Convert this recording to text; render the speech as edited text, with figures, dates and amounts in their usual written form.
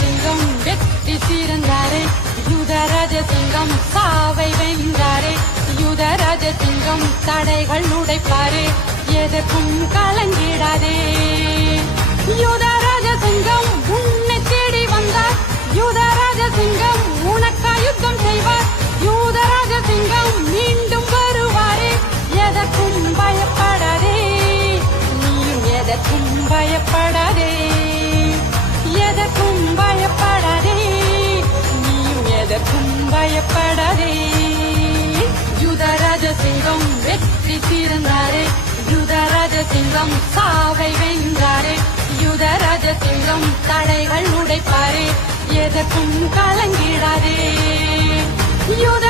சிங்கம் வெற்றி சிறந்தாரே யுதராஜ சிங்கம் சாவை வென்றாரே யுதராஜ சிங்கம் தடைகள் உடைப்பாரே எதற்கும் கலங்கிடாதே யுதராஜ சிங்கம் உன்னை தேடி வந்தார் யுதராஜ சிங்கம் உனக்கா யுத்தம் செய்வார் யுதராஜ சிங்கம் மீண்டும் வருவாரே எதற்கும் பயப்படாதே நீயும் எதற்கும் பயப்படாதே எதற்கும் பயப்படாதே நீயும் எதற்கும் பயப்படாதே யுதராஜ சிங்கம் வெற்றி சிறந்தாரே யுதராஜ சிங்கம் சாவை வென்றாரே யுதராஜ சிங்கம் தடைகள் உடைப்பாரே எதற்கும் கலங்கிடாதே யுத